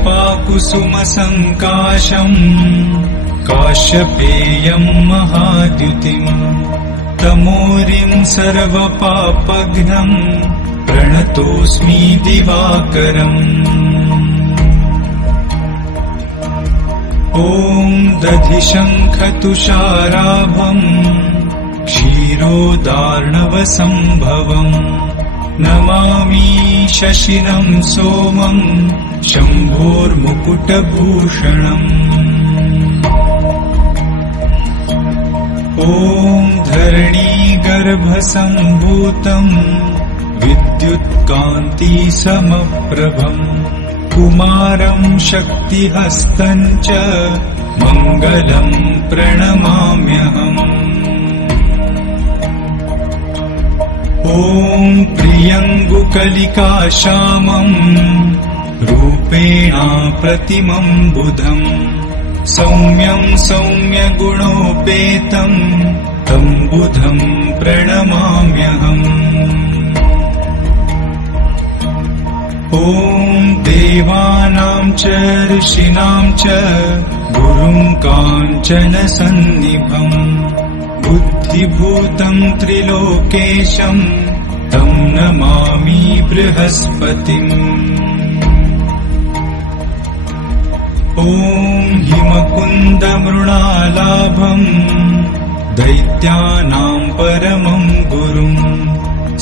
क्षपाकुसुमसङ्काशम् काश्यपेयम् महाद्युतिम् तमोरिम् सर्वपापघ्नम् प्रणतोऽस्मि दिवाकरम्। ॐ दधिशङ्खतुषाराभम् क्षीरोदार्णवसम्भवम् नमामि शशिनम् सोमम् शम्भोर्मुकुटभूषणम्। ॐ धरणीगर्भसम्भूतम् विद्युत्कान्तिसमप्रभम् कुमारम् शक्तिहस्तम् च मङ्गलम् प्रणमाम्यहम्। ॐ प्रियङ्गुकलिकाश्यामम् रूपेणा प्रतिमम् बुधम् सौम्यम् सौम्यगुणोपेतम् तम् बुधम् प्रणमाम्यहम्। ॐ देवानां च ऋषीणां च गुरुं काञ्चनसन्निभम् बुद्धिभूतम् त्रिलोकेशम् तम् नमामि बृहस्पतिम्। ॐ हिमकुन्दमृणालाभम् दैत्यानां परमम् गुरुम्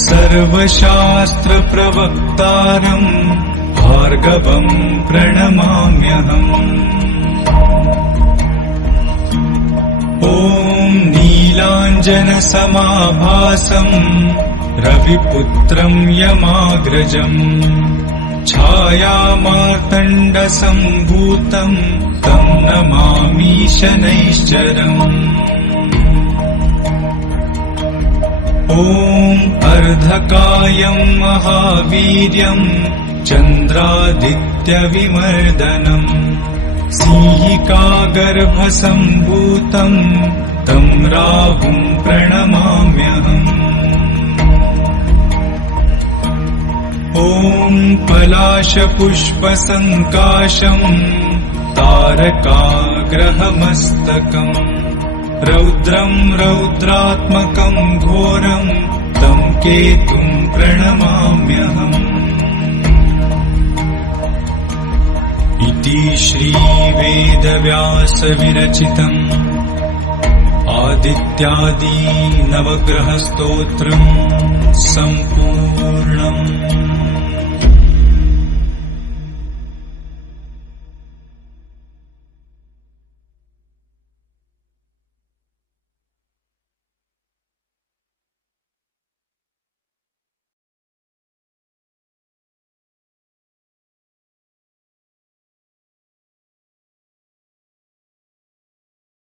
सर्वशास्त्रप्रवक्तारम् भार्गवम् प्रणमाम्यहम्। ॐ नीलाञ्जनसमाभासम् रविपुत्रम् यमाग्रजम् छायामार्तण्डसम्भूतम् तम् नमामि शनैश्चरम्। ॐ अर्धकायम् महावीर्यम् चन्द्रादित्यविमर्दनम् सिंहिकागर्भसम्भूतम् तम् राहुम् प्रणमाम्यहम्। ॐ पलाशपुष्पसङ्काशम् तारकाग्रहमस्तकम् रौद्रम् रौद्रात्मकम् घोरम् तम् केतुम् प्रणमाम्यहम्। इति श्रीवेदव्यासविरचितम् आदित्यादि नवग्रहस्तोत्रम् सम्पूर्णम्।